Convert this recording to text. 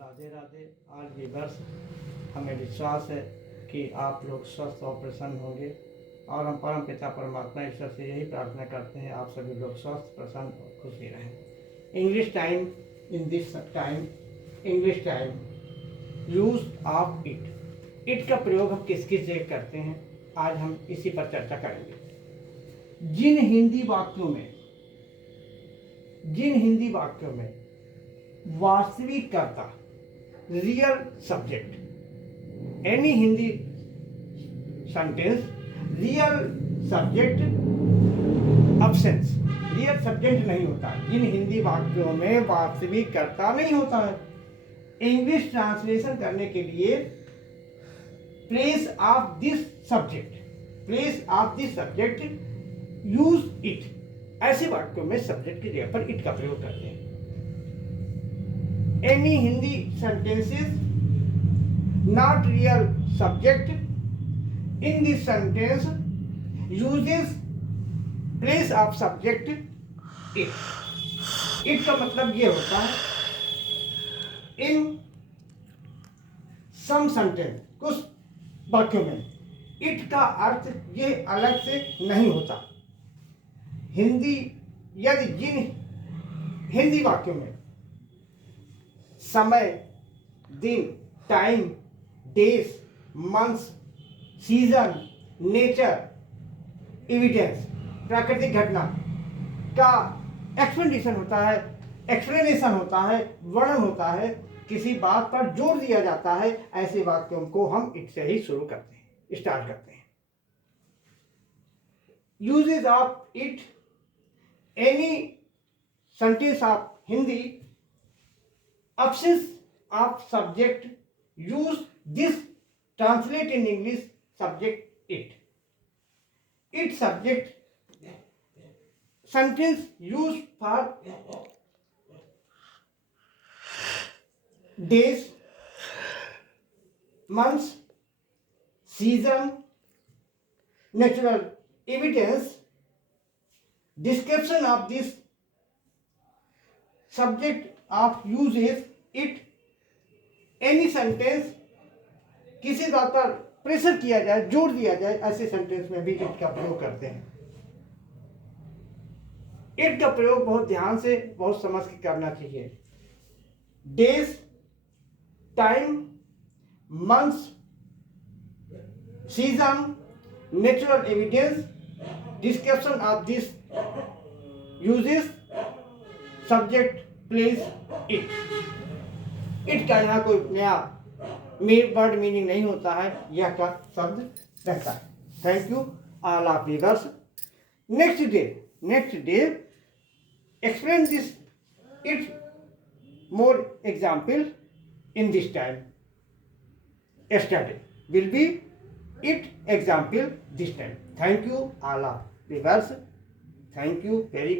राधे राधे। आज व्यूअर्स, हमें विश्वास है कि आप लोग स्वस्थ और प्रसन्न होंगे और हम परम पिता परमात्मा ईश्वर से यही प्रार्थना करते हैं आप सभी लोग स्वस्थ प्रसन्न और खुशी रहें। English time, in this time, English time, use of it का प्रयोग हम किस किस जगह करते हैं, आज हम इसी पर चर्चा करेंगे। जिन हिंदी वाक्यों में वास्तविक कर्ता, real subject, any Hindi sentence, real subject absence, real subject नहीं होता, जिन हिंदी वाक्यों में वास्तविक कर्ता नहीं होता है, इंग्लिश ट्रांसलेशन करने के लिए place of this subject use it, ऐसे वाक्यों में सब्जेक्ट की जगह पर इट का प्रयोग करते हैं। Any Hindi sentences not real subject in this sentence uses place of subject it. It का मतलब ये होता है, in some sentence, कुछ वाक्यों में it का अर्थ ये अलग से नहीं होता। यदि जिन हिंदी वाक्यों में समय, दिन, time, days, months, season, nature, evidence, प्राकृतिक घटना का एक्सप्लेनेशन होता है, वर्णन होता है, किसी बात पर जोर दिया जाता है, ऐसे वाक्यों को हम इट से ही स्टार्ट करते हैं। Uses of it, any sentence of Hindi, absence of subject use this, translate in English subject it subject sentence used for days, months, season, natural evidence, description of this subject of uses it, any sentence, किसी बात पर pressure किया जाए, जोर दिया जाए, ऐसे sentence में भी इट का प्रयोग करते हैं। इट का प्रयोग बहुत ध्यान से, बहुत समझ के करना चाहिए। Days, time, months, season, natural evidence, description of this uses subject place it का यहाँ कोई नया वर्ड मीनिंग नहीं होता है, यह का शब्द रहता है। Thank you all of viewers. Next day explain this it more example in this time. yesterday will be it example this time. Thank you all of viewers. Thank you very